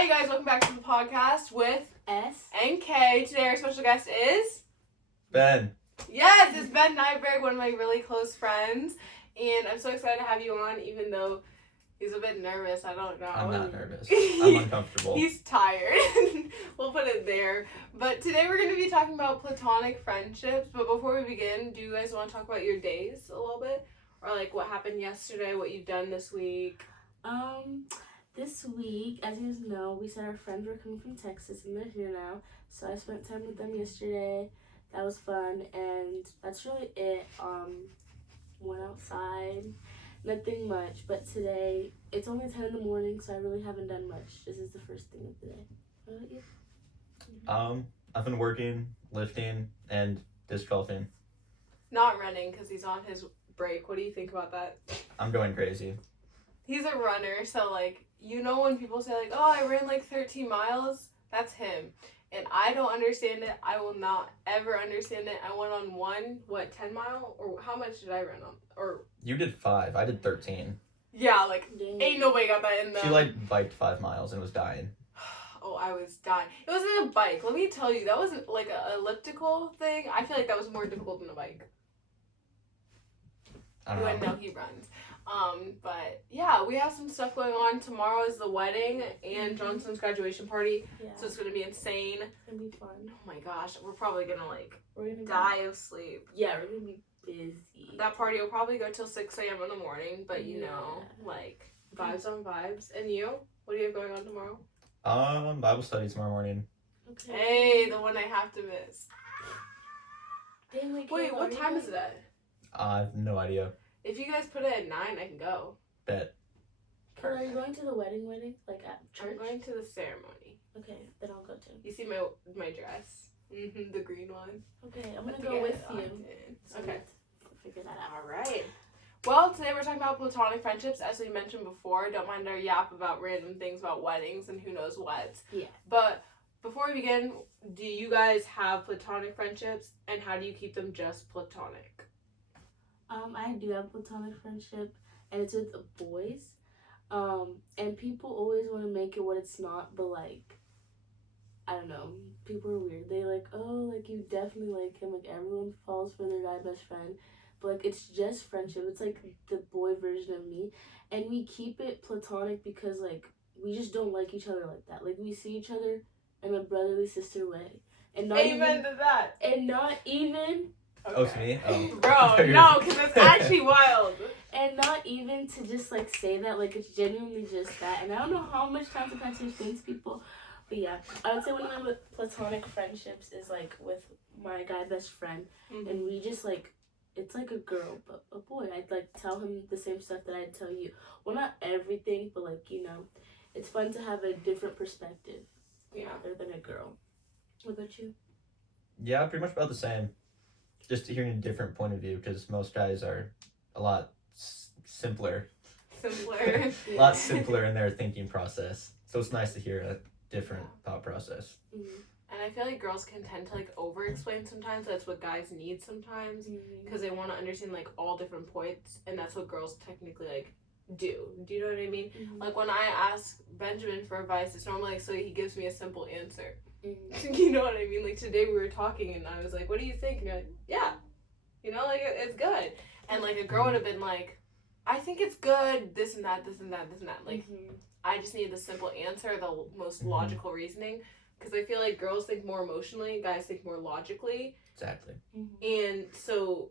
Hi, you guys. Welcome back to the podcast with S and K. Today, our special guest is Ben. Yes, it's Ben Nyberg, one of my really close friends, and I'm so excited to have you on. Even though he's a bit nervous, I don't know. I'm not nervous. I'm uncomfortable. He's tired. We'll put it there. But today we're going to be talking about platonic friendships. But before we begin, do you guys want to talk about your days a little bit, or like what happened yesterday, what you've done this week? This week, as you guys know, we said our friends were coming from Texas and they're here now. So I spent time with them yesterday. That was fun, and that's really it. Went outside, nothing much. But today, it's only 10 in the morning, so I really haven't done much. This is the first thing of the day. What about you? I've been working, lifting, and disc golfing. Not running because he's on his break. What do you think about that? I'm going crazy. He's a runner, so like, you know when people say like, oh, I ran like 13 miles, that's him. And I don't understand it. I will not ever understand it. I went on 10 mile? Or how much did I run on? Or You did 5. I did 13. yeah, like, Dang. ain't nobody got that in them. She biked 5 miles and was dying. Oh, I was dying. It wasn't a bike. Let me tell you, that wasn't like an elliptical thing. I feel like that was more difficult than a bike. I You don't wouldn't know. know he runs. But yeah, we have some stuff going on. Tomorrow is the wedding and Johnson's graduation party, Yeah, so it's gonna be insane. it's gonna be fun. Oh my gosh, we're probably gonna We're gonna die of sleep. Yeah, we're gonna be busy. That party will probably go till 6 a.m. in the morning, but you know, Yeah. like, vibes on vibes. And you? What do you have going on tomorrow? Bible study tomorrow morning. Okay. Hey, the one I have to miss. Dang, Wait, Caleb, what are you time is going? it at? I have no idea. If you guys put it at 9, I can go. Bet. Or are you going to the wedding? Like at church? I'm going to the ceremony. Okay, then I'll go too. You see my dress? Mm-hmm, the green one. Okay, I'm gonna Put go with together you. on it. So Okay. let's figure that out. All right. Well, today we're talking about platonic friendships, as we mentioned before. Don't mind our yap about random things about weddings and who knows what. Yeah. But before we begin, do you guys have platonic friendships, and how do you keep them just platonic? I do have platonic friendship, and it's with boys. And people always want to make it what it's not, but like, I don't know, people are weird. They like, oh, like you definitely like him. Like everyone falls for their guy best friend, but like it's just friendship. It's like the boy version of me, and we keep it platonic because like we just don't like each other like that. Like we see each other in a brotherly sister way, and not Amen to that. and not even. Oh, to me? Oh. Bro, no, because it's actually wild. And not even to just like say that, like it's genuinely just that. And I don't know how much time I've had to explain to people, but yeah, I would say one of my platonic friendships is like with my guy best friend, and we just like, it's like a girl but a boy. I'd like tell him the same stuff that I'd tell you. Well, not everything, but like it's fun to have a different perspective, Yeah. other than a girl. What about you? Yeah, pretty much about the same. Just hearing a different point of view, because most guys are a lot simpler. Simpler. A lot simpler in their thinking process. So it's nice to hear a different thought process. Mm-hmm. And I feel like girls can tend to like over-explain sometimes. That's what guys need sometimes, because they want to understand like all different points, and that's what girls technically like do. Do you know what I mean? Mm-hmm. Like when I ask Benjamin for advice, it's normally like so he gives me a simple answer. Mm-hmm. You know what I mean? Like today we were talking and I was like, what do you think? And you're like, yeah. You know, like it's good. And like a girl would have been like, I think it's good, this and that, this and that, this and that. Like I just need the simple answer, the most logical reasoning. Because I feel like girls think more emotionally, guys think more logically. Exactly. And so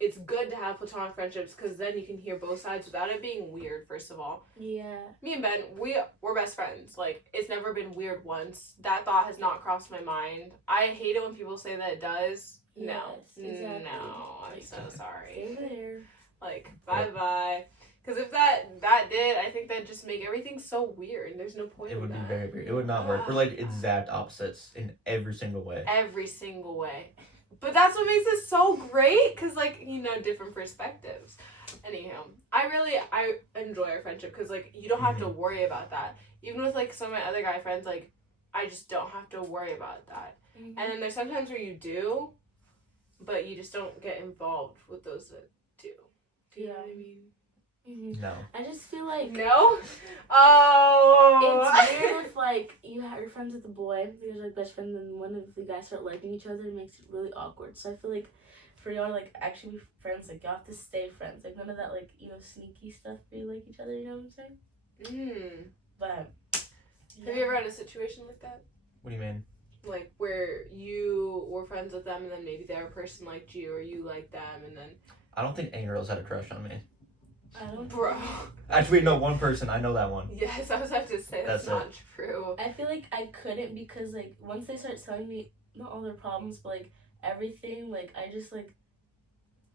it's good to have platonic friendships because then you can hear both sides without it being weird, first of all. Yeah. Me and Ben, we're best friends. Like, it's never been weird once. That thought has not crossed my mind. I hate it when people say that it does. No. Yes, exactly. No, I'm so sorry. Stay there. Like, bye-bye. Because if that did, I think that'd just make everything so weird. There's no point It in would be that. very weird. It would not work. We're like exact opposites in every single way. Every single way. But that's what makes it so great, because, like, different perspectives. Anyhow, I enjoy our friendship, because, like, you don't have to worry about that. Even with, like, some of my other guy friends, like, I just don't have to worry about that. And then there's sometimes where you do, but you just don't get involved with those that do. Do you know what I mean? Mm-hmm. No. I just feel like No? Oh. it's weird if like you're friends with a boy, you're like best friends, and one of the guys start liking each other. It makes it really awkward. So I feel like for y'all to like actually be friends, like y'all have to stay friends. Like none of that like sneaky stuff where you like each other. You know what I'm saying? But Have you ever had a situation like that? What do you mean? Like where you were friends with them and then maybe their person liked you or you liked them and then... I don't think any girls had a crush on me. I don't. Bro. Actually, no, one person. I know that one. Yes, I was about to say that's not true. I feel like I couldn't because like once they start telling me not all their problems but like everything, like I just like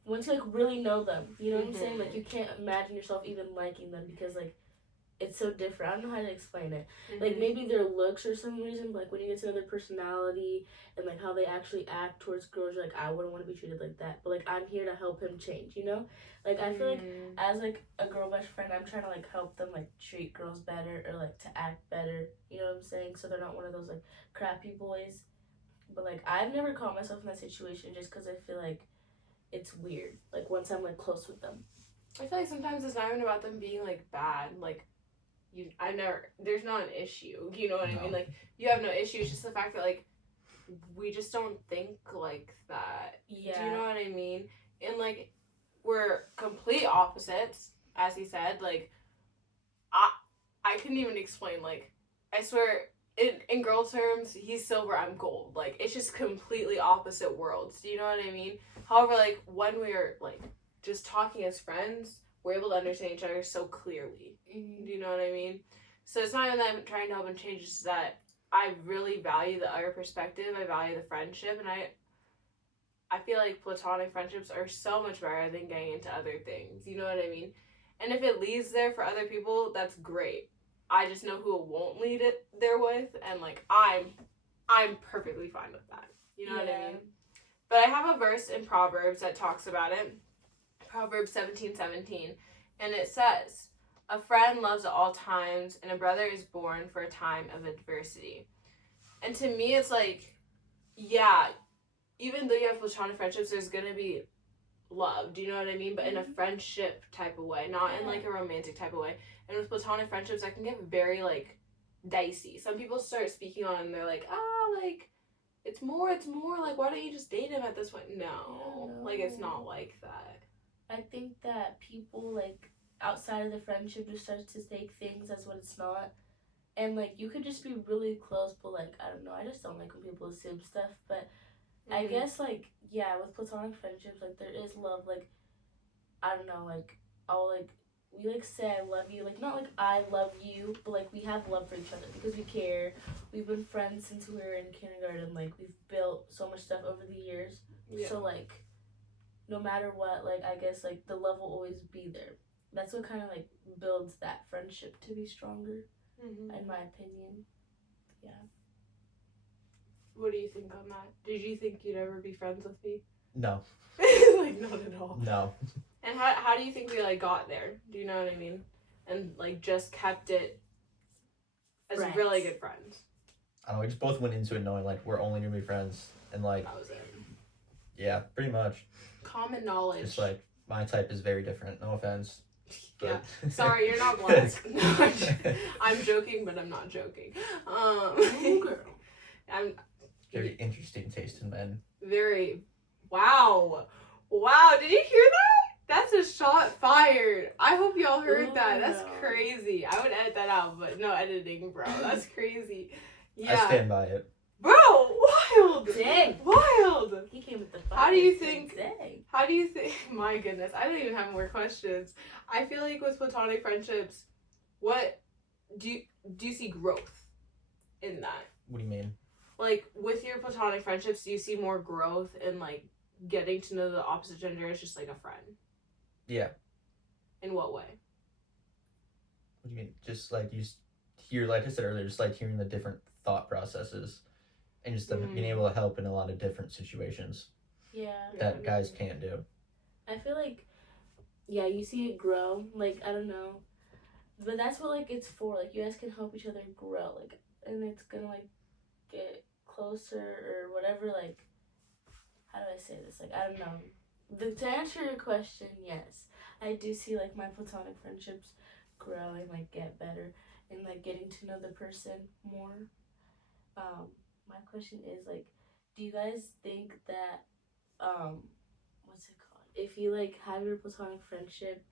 once you like really know them, you know what I'm saying? Like you can't imagine yourself even liking them because like it's so different. I don't know how to explain it. Like maybe their looks or some reason, but like when you get to know their personality and like how they actually act towards girls, you're like, I wouldn't want to be treated like that. But like I'm here to help him change, you know? Like I feel like as like a girl best friend, I'm trying to like help them like treat girls better or like to act better, you know what I'm saying? So they're not one of those like crappy boys. But like I've never caught myself in that situation just because I feel like it's weird. Like once I'm like close with them. I feel like sometimes it's not even about them being like bad. Like there's not an issue. You know what I mean? Like you have no issue. It's just the fact that like we just don't think like that. Yeah. Do you know what I mean? And like we're complete opposites, as he said. Like I couldn't even explain. Like I swear, in girl terms, he's silver, I'm gold. Like it's just completely opposite worlds. Do you know what I mean? However, like when we're like just talking as friends, we're able to understand each other so clearly. Mm-hmm. Do you know what I mean? So it's not even that I'm trying to help him change, it's that I really value the other perspective. I value the friendship, and I feel like platonic friendships are so much better than getting into other things. You know what I mean? And if it leads there for other people, that's great. I just know who it won't lead it there with, and like I'm perfectly fine with that. You know what I mean? But I have a verse in Proverbs that talks about it. Proverbs 17:17, and it says, "A friend loves at all times, and a brother is born for a time of adversity." And to me, it's like, yeah, even though you have platonic friendships, there's gonna be love. Do you know what I mean? But in a friendship type of way, not in like a romantic type of way. And with platonic friendships, that can get very like dicey. Some people start speaking on it and they're like, like it's more. Like, why don't you just date him at this point? No, like it's not like that. I think that people like outside of the friendship just start to take things as what it's not, and like you could just be really close, but like I don't know, I just don't like when people assume stuff. But I guess like with platonic friendships, like there is love. Like I don't know, like I'll like we like say I love you, like not like I love you, but like we have love for each other because we care. We've been friends since we were in kindergarten. Like we've built so much stuff over the years. So like no matter what, like I guess like the love will always be there. That's what kind of like builds that friendship to be stronger, in my opinion. Yeah. What do you think on that? Did you think you'd ever be friends with me? No. Like not at all. No. And how do you think we like got there? Do you know what I mean? And like just kept it as friends. Really good friends. I don't know. We just both went into it knowing like we're only gonna be friends, and like That was it. Yeah, pretty much. Common knowledge. Just like my type is very different. No offense. Yeah. Sorry, you're not blessed. No, I'm joking, but I'm not joking. I'm very interesting taste in men. Very. Wow. Did you hear that? That's a shot fired. I hope y'all heard that. That's crazy. I would edit that out, but no editing, bro. That's crazy. Yeah. I stand by it. Bro, wild. Dang. Wild. He came with the fire. How do you think? Dang. How do you think? My goodness, I don't even have more questions. I feel like with platonic friendships, what do you see growth in that? What do you mean? Like with your platonic friendships, do you see more growth in like getting to know the opposite gender as just like a friend? Yeah. In what way? What do you mean? Just like you hear, like I said earlier, just like hearing the different thought processes, and just being able to help in a lot of different situations. Yeah. That guys can't do. I feel like, you see it grow. Like, I don't know. But that's what, like, it's for. Like, you guys can help each other grow. Like, and it's gonna, like, get closer or whatever. Like, how do I say this? Like, I don't know. To answer your question, yes, I do see like my platonic friendships grow and like get better and like getting to know the person more. My question is like, do you guys think that what's it called? If you like have your platonic friendship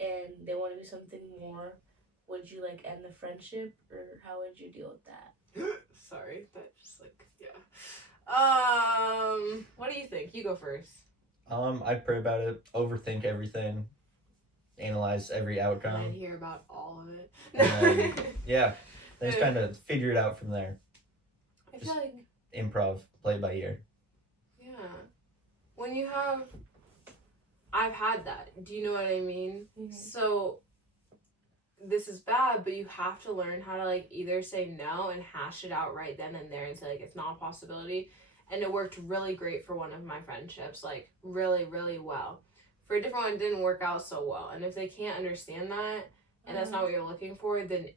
and they want to do something more, would you like end the friendship or how would you deal with that? Sorry, that just like yeah. What do you think? You go first. I'd pray about it, overthink everything, analyze every I'd outcome, hear about all of it. and then just kind of figure it out from there. I feel like Improv, play by ear. yeah. When you have, I've had that. Do you know what I mean? Mm-hmm. So this is bad, but you have to learn how to like either say no and hash it out right then and there and say like it's not a possibility. And it worked really great for one of my friendships, like really, really well. For a different one, it didn't work out so well. And if they can't understand that and that's not what you're looking for, then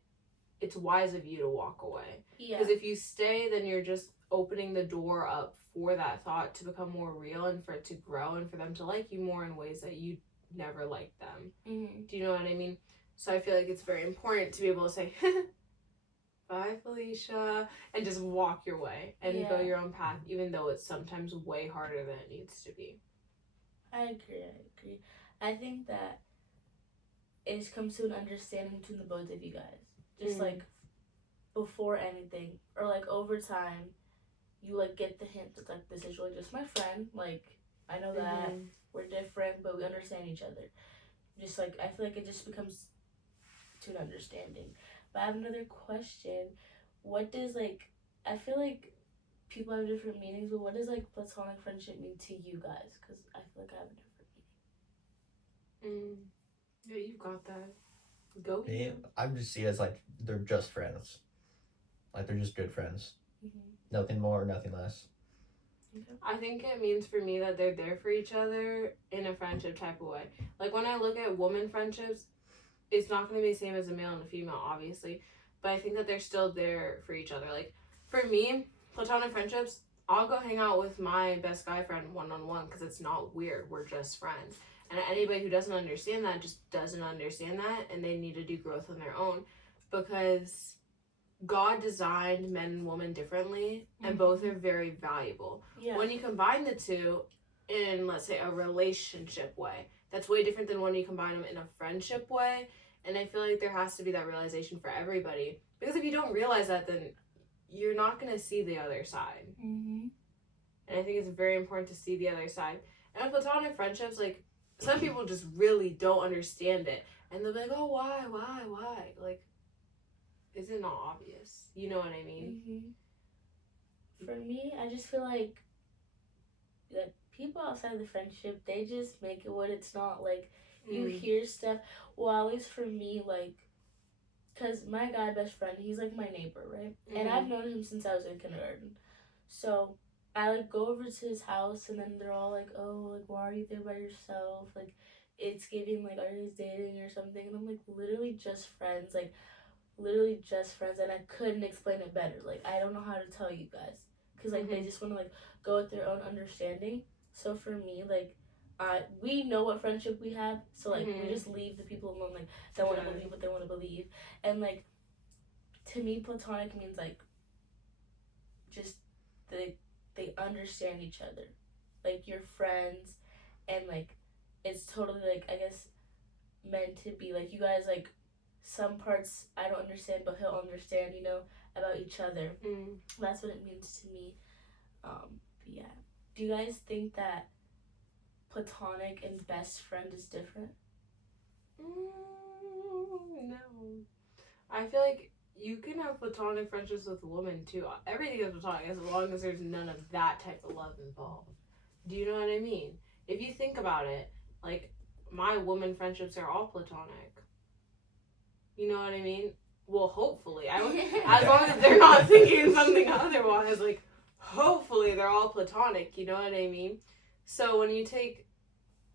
it's wise of you to walk away. Yeah. Because if you stay, then you're just opening the door up for that thought to become more real and for it to grow and for them to like you more in ways that you never liked them. Mm-hmm. Do you know what I mean? So I feel like it's very important to be able to say, bye, Felicia, and just walk your way and go your own path, even though it's sometimes way harder than it needs to be. I agree. I think that it just comes to an understanding between the both of you guys. Just like before anything, or like over time, you like get the hint that like this is really just my friend. Like I know that we're different, but we understand each other. Just like I feel like it just becomes to an understanding. But I have another question. What does like I feel like people have different meanings, but what does like platonic friendship mean to you guys? Because I feel like I have a different meaning. Yeah, you've got that. Go. Yeah, I just see it as like they're just friends. Like they're just good friends. Nothing more, nothing less. Okay. I think it means for me that they're there for each other in a friendship type of way. Like when I look at woman friendships, it's not going to be the same as a male and a female, obviously. But I think that they're still there for each other. Like for me, platonic friendships, I'll go hang out with my best guy friend one-on-one because it's not weird. We're just friends. And anybody who doesn't understand that just doesn't understand that, and they need to do growth on their own because God designed men and women differently, and both are very valuable. Yeah. When you combine the two in, let's say, a relationship way, that's way different than when you combine them in a friendship way. And I feel like there has to be that realization for everybody. Because if you don't realize that, then you're not going to see the other side. Mm-hmm. And I think it's very important to see the other side. And with platonic friendships, like, some people just really don't understand it. And they'll be like, oh, why? Like, is it not obvious? You know what I mean? Mm-hmm. For me, I just feel like people outside the friendship, they just make it what it's not. Like, you hear stuff. Well, at least for me, like, because my guy best friend, he's like my neighbor, right? And I've known him since I was in kindergarten. So I like go over to his house, and then they're all like, oh, like, why are you there by yourself? Like, it's giving, like, are you guys dating or something? And I'm like, literally just friends. Like, literally just friends. And I couldn't explain it better. Like, I don't know how to tell you guys. Because, like, they just want to, like, go with their own understanding. So for me, like, we know what friendship we have. So, like, we just leave the people alone, like, that want to believe what they want to believe. And, like, to me, platonic means, like, just they understand each other. Like, you're friends. And, like, it's totally, like, I guess, meant to be. Like, you guys, like, some parts I don't understand, but he'll understand, you know, about each other. That's what it means to me. Yeah. Do you guys think that platonic and best friend is different? No. I feel like you can have platonic friendships with a woman too. Everything is platonic as long as there's none of that type of love involved. Do you know what I mean? If you think about it, like, my woman friendships are all platonic. You know what I mean? Well, hopefully. As long as they're not thinking something otherwise, like, hopefully they're all platonic, you know what I mean? So when you take,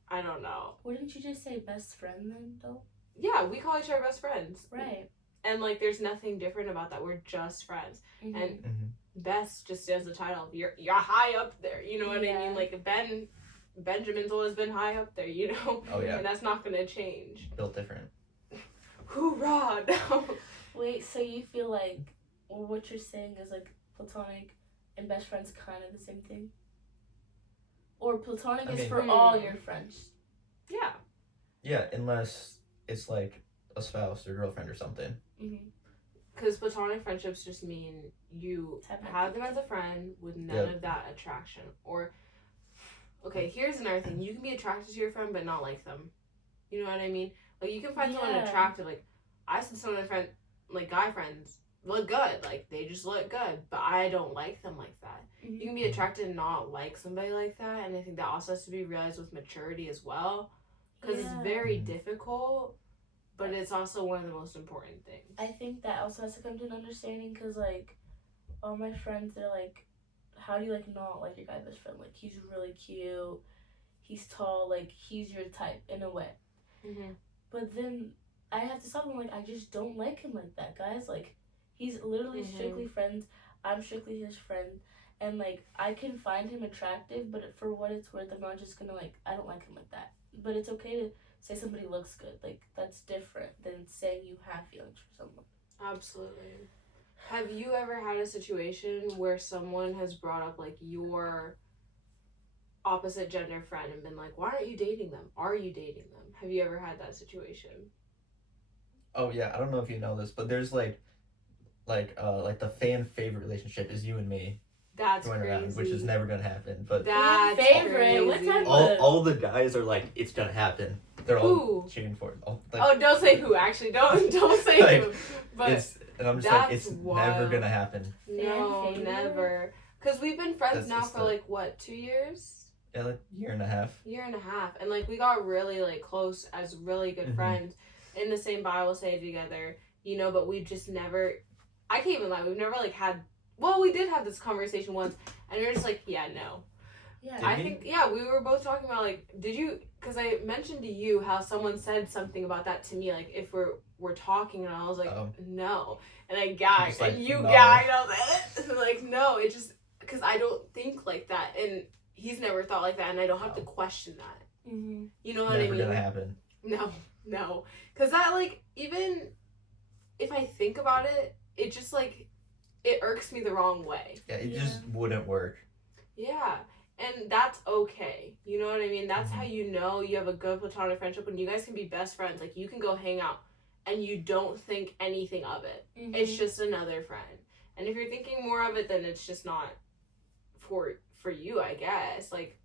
I don't know. Wouldn't you just say best friend then, though? Yeah, we call each other best friends. Right. And, like, there's nothing different about that. We're just friends. And best just as the title of you're high up there. You know what I mean? Like, Ben Benjamin's always been high up there, you know? Oh, yeah. And that's not going to change. Built different. Hoorah! No. Wait, so you feel like, well, what you're saying is like platonic and best friends kind of the same thing? Or platonic is for all your friends? Yeah. Yeah, unless it's like a spouse or girlfriend or something. Because platonic friendships just mean you have them as a friend with none of that attraction. Or, okay, here's another thing. You can be attracted to your friend but not like them. You know what I mean? Like, you can find someone attractive. Like, I said some of my friends, like, guy friends, look good. Like, they just look good. But I don't like them like that. You can be attracted and not like somebody like that. And I think that also has to be realized with maturity as well. Because it's very difficult. But it's also one of the most important things. I think that also has to come to an understanding because, like, all my friends, they're like, how do you, like, not like your guy best friend? Like, he's really cute. He's tall. Like, he's your type in a way. But then I have to stop him. Like, I just don't like him like that, guys. Like, he's literally strictly friends. I'm strictly his friend. And, like, I can find him attractive, but for what it's worth, I'm not just going to, like, I don't like him like that. But it's okay to say somebody looks good. Like, that's different than saying you have feelings for someone. Absolutely. Have you ever had a situation where someone has brought up, like, your opposite gender friend and been like, why aren't you dating them? Are you dating them? Have you ever had that situation? Oh, yeah. I don't know if you know this, but there's, like the fan favorite relationship is you and me. That's going crazy. around, which is never gonna happen. But that's favorite. Crazy. What type all the guys are like, it's gonna happen. They're all cheering for it. Don't say who. Actually, don't say like, who. But and I'm just like, it's never gonna happen. No, never. Because we've been friends now for like what, 2 years? Yeah, like year and a half. And like we got really like close as really good friends in the same Bible study together. You know, but we just never. I can't even lie. We've never like had. Well, we did have this conversation once, and we were just like, yeah, no. Yeah. I think, we were both talking about, like, because I mentioned to you how someone said something about that to me, like, if we're talking, and I was like, no. And I gagged, like, and you gagged, and I was like, no, it just, because I don't think like that, and he's never thought like that, and I don't have to question that. You know what I mean? Never gonna happen. No. Because that, like, even if I think about it, it just, like, it irks me the wrong way. Yeah, it just wouldn't work. Yeah, and that's okay. You know what I mean? That's how you know you have a good platonic friendship, when you guys can be best friends. Like, you can go hang out, and you don't think anything of it. It's just another friend. And if you're thinking more of it, then it's just not for you, I guess. Like,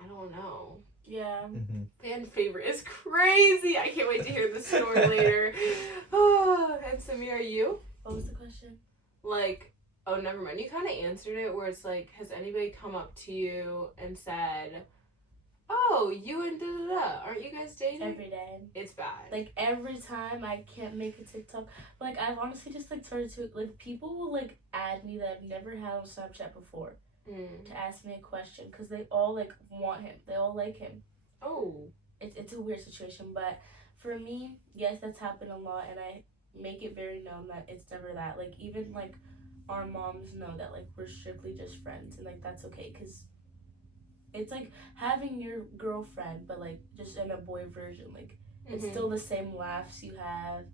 I don't know. Yeah. Fan favorite is crazy. I can't wait to hear the story later. And Samir, you? What was the question? Like, oh, never mind. You kind of answered it, where it's like, has anybody come up to you and said, oh, you and da-da-da, aren't you guys dating? Every day. It's bad. Like, every time I can't make a TikTok. Like, I've honestly just, like, started to, like, people will, like, add me that I've never had on Snapchat before to ask me a question, because they all, like, want him. They all like him. Oh. It's a weird situation, but for me, yes, that's happened a lot, and I make it very known that it's never that. Like, even, like, our moms know that, like, we're strictly just friends, and, like, that's okay, because it's like having your girlfriend, but, like, just in a boy version. Like, it's still the same laughs you have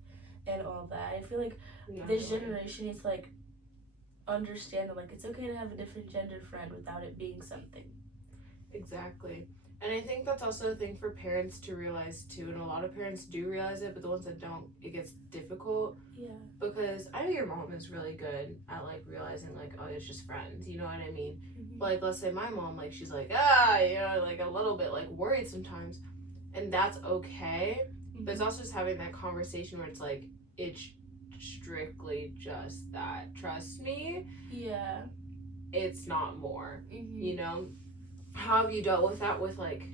and all that. I feel like this generation is, like, understand that, like, it's okay to have a different gender friend without it being something. Exactly. And I think that's also a thing for parents to realize too, and a lot of parents do realize it, but the ones that don't, it gets difficult. Yeah. Because I know your mom is really good at, like, realizing, like, oh, it's just friends, you know what I mean? But, like, let's say my mom, like, she's like, you know, like, a little bit, like, worried sometimes, and that's okay. But it's also just having that conversation where it's like, it's strictly just that. Trust me. Yeah. It's not more, you know? How have you dealt with that with, like,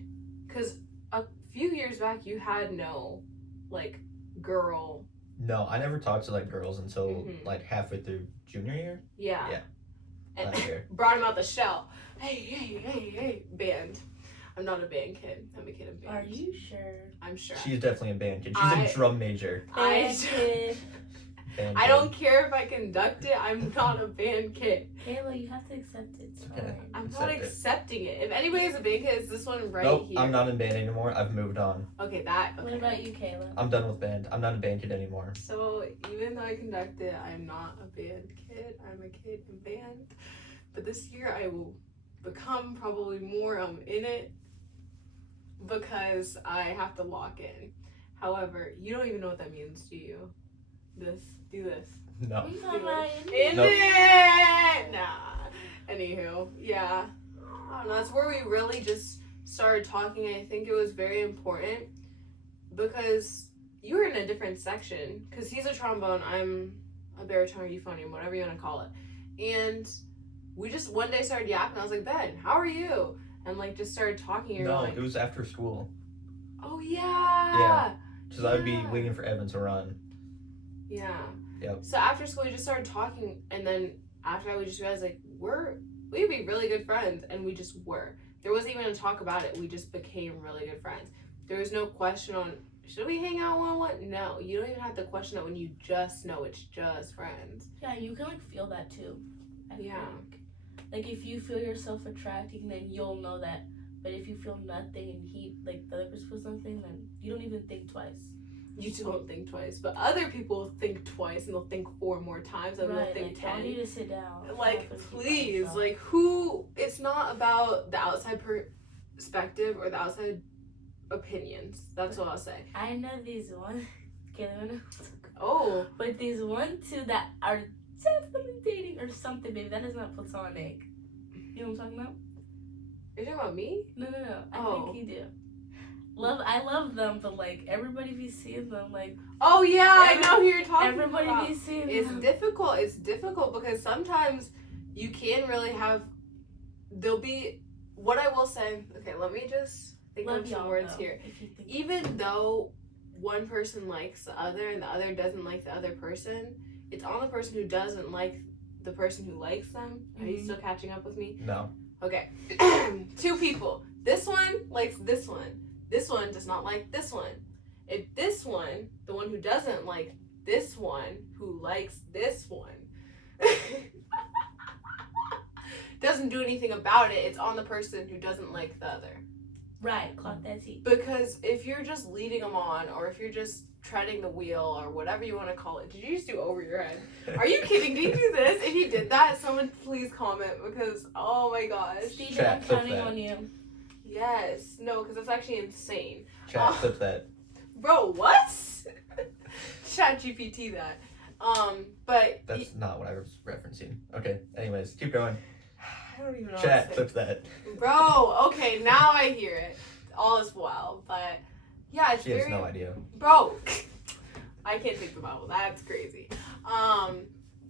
because a few years back you had no, like, girl. No, I never talked to, like, girls until like halfway through junior year. Yeah. And last year. brought him out the shell. Hey, band. I'm not a band kid. I'm a kid of band. Are you sure? I'm sure. She's definitely a band kid. She's a drum major. Band kid. band I kid. don't care if I conduct it. I'm not a band kid. Kayla, you have to accept it. It's Okay. fine. I'm Accept not it. accepting it. If anybody has a band kid, it's this one right Nope, here. I'm not in band anymore. I've moved on. Okay, that. Okay. What about you, Kayla? I'm done with band. I'm not a band kid anymore. So even though I conduct it, I'm not a band kid. I'm a kid in band. But this year I will become probably more in it because I have to lock in. However, you don't even know what that means, do you? Do this. No. You talking about In Nope. it! Nah. Anywho, yeah. I don't know. That's where we really just started talking. I think it was very important because you were in a different section. Because he's a trombone, I'm a baritone or euphonium, whatever you want to call it. And we just one day started yapping. I was like, Ben, how are you? And like just started talking. And No, like, it was after school. oh yeah. Yeah. Because I would be Yeah. waiting for Evan to run. Yeah. Yep. So after school, we just started talking, and then after that, we just realized like we'd be really good friends, and we just were. There wasn't even a talk about it. We just became really good friends. There was no question on should we hang out one? No, you don't even have to question that when you just know it's just friends. Yeah, you can like feel that too. I Yeah. think. Like if you feel yourself attracting, then you'll know that. But if you feel nothing and he like the other person feels something, then you don't even think twice. You don't think twice, but other people think twice, and they'll think 4 more times, and they'll Right, think like, 10. I need to sit down. Like, Have a seat by please, myself. like, who? It's not about the outside perspective or the outside opinions. That's what I'll say. I know these one. Kayla, Oh, but these 1, 2 that are definitely dating or something, baby. That is not platonic. You know what I'm talking about? you're talking about me? No. I Oh. think you do. I love them, but like everybody be seeing them, like Oh yeah, I know who you're talking everybody about. be seeing It's them. difficult. It's difficult because sometimes you can really have. There'll be. What I will say. Okay, let me just think Love of some y'all, words though, here. if you think Even though one person likes the other and the other doesn't like the other person, it's on the person who doesn't like the person who likes them. Are you Mhm. still catching up with me? No. Okay. 2 people. This one likes this one. This one does not like this one. If this one, the one who doesn't like this one, who likes this one, doesn't do anything about it, it's on the person who doesn't like the other. right, clock that T. Because if you're just leading them on, or if you're just treading the wheel, or whatever you want to call it, did you just do over your head? Are you kidding? Did you do this? If you did that, someone please comment because, oh my gosh. Steven, Chat, I'm clip counting that. on you. Yes. No, because that's actually insane. Chat, clip that. Bro, what? Chat GPT that. But That's not what I was referencing. Okay, anyways, keep going. I don't even know Chat, what to clip that. say. Bro, okay, now I hear it. All is well. But yeah, it's She has very no idea. Bro, I can't take the Bible. That's crazy.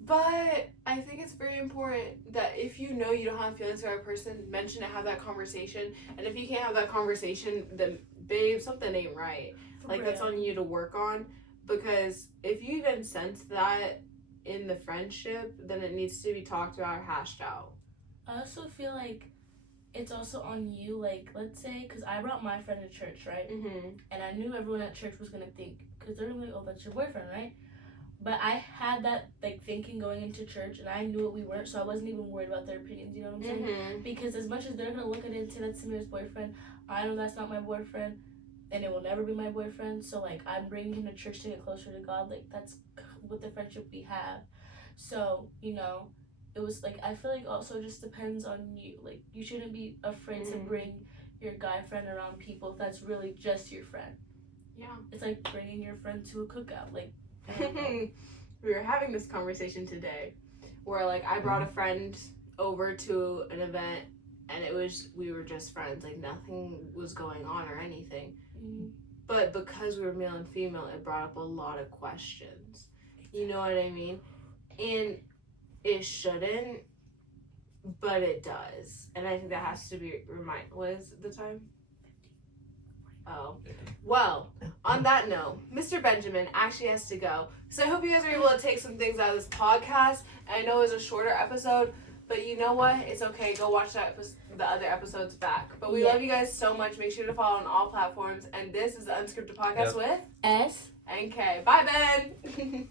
But I think it's very important that if you know you don't have feelings for a person, mention it, have that conversation. And if you can't have that conversation, then babe, something ain't right. For Like, that's real. on you to work on. Because if you even sense that in the friendship, then it needs to be talked about or hashed out. I also feel like it's also on you, like, let's say, because I brought my friend to church, right? Mm-hmm. And I knew everyone at church was going to think, because they're going to be like, oh, that's your boyfriend, right? But I had that, like, thinking going into church, and I knew what we weren't, so I wasn't even worried about their opinions, you know what I'm saying? Mm-hmm. Because as much as they're going to look at it and say that's Samir's boyfriend, I know that's not my boyfriend, and it will never be my boyfriend, so, like, I'm bringing him to church to get closer to God, like, that's what the friendship we have. So, you know, it was, like, I feel like also just depends on you, like, you shouldn't be afraid to bring your guy friend around people if that's really just your friend. Yeah. It's like bringing your friend to a cookout, like, We were having this conversation today where like I brought a friend over to an event and we were just friends, like nothing was going on or anything, but because we were male and female, it brought up a lot of questions, you know what I mean? And it shouldn't, but it does, and I think that has to be what is the time? Oh, well, on that note, Mr. Benjamin actually has to go. So I hope you guys are able to take some things out of this podcast. And I know it was a shorter episode, but you know what? It's okay. Go watch the other episodes back. But we love you guys so much. Make sure to follow on all platforms. And this is the Unscripted Podcast with S and K. Bye, Ben.